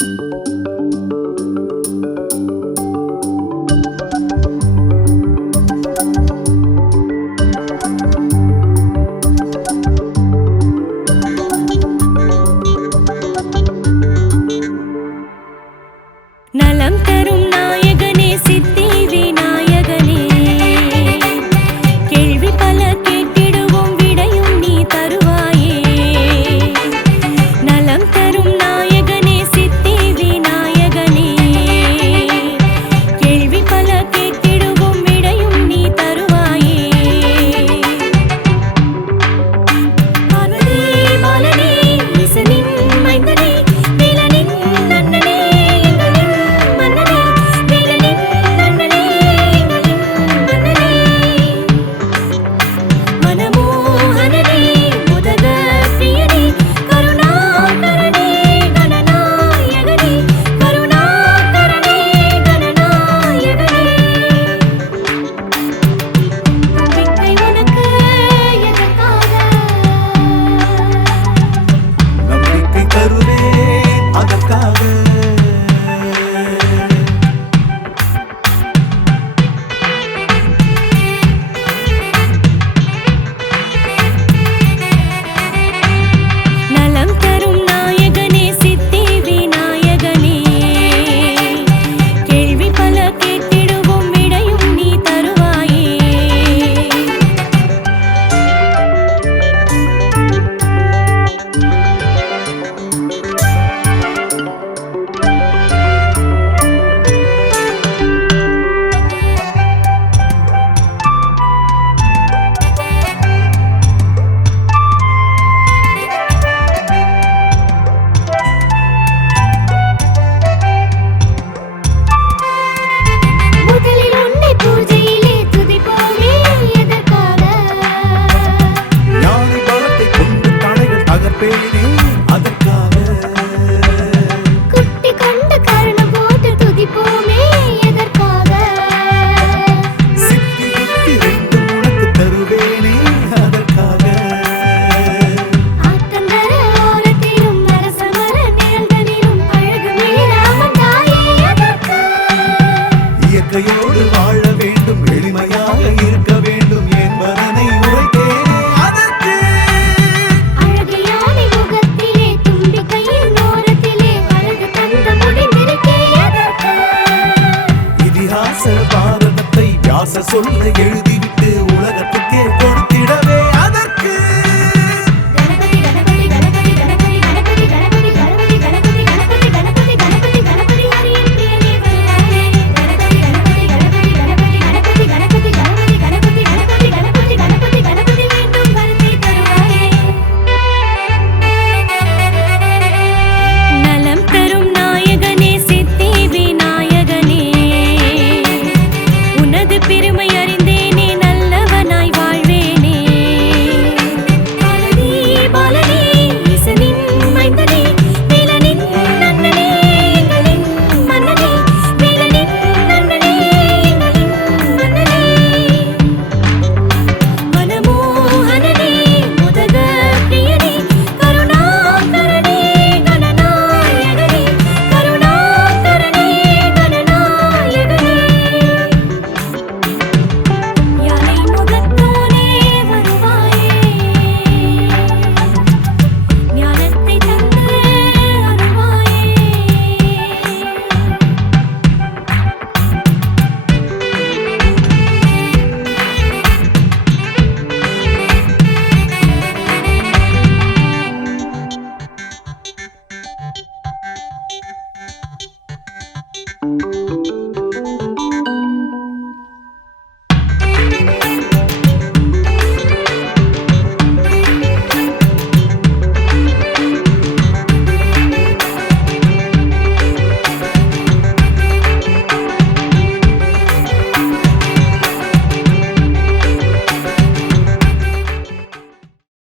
நலம் தரும் நாயகனே சித்தி விநாயகனே, கேள்வி பல கேட்டிடுவோம் விடையும் நீ தருவாயே. நலம் தரும் நாயகனே சித்தி விநாயகனே, கேள்வி பல கேட்டிடுவோம் விடையும் நீ தருவாயே. பாலனே பாலனே ஈசனின் மைந்தனே, வேலனின் அண்ணனே இயற்கையோடு வாழ வேண்டும், எளிமையாக இருக்க வேண்டும் என்பதனை உரைத்தேனே அதற்கு. அழகையான முகத்திலே தும்பிக்கையின் ஓரத்திலே அழகு தந்த முடிந்திருக்கே அதற்கு. இதிகாச பாரதத்தை வியாச சொல்ல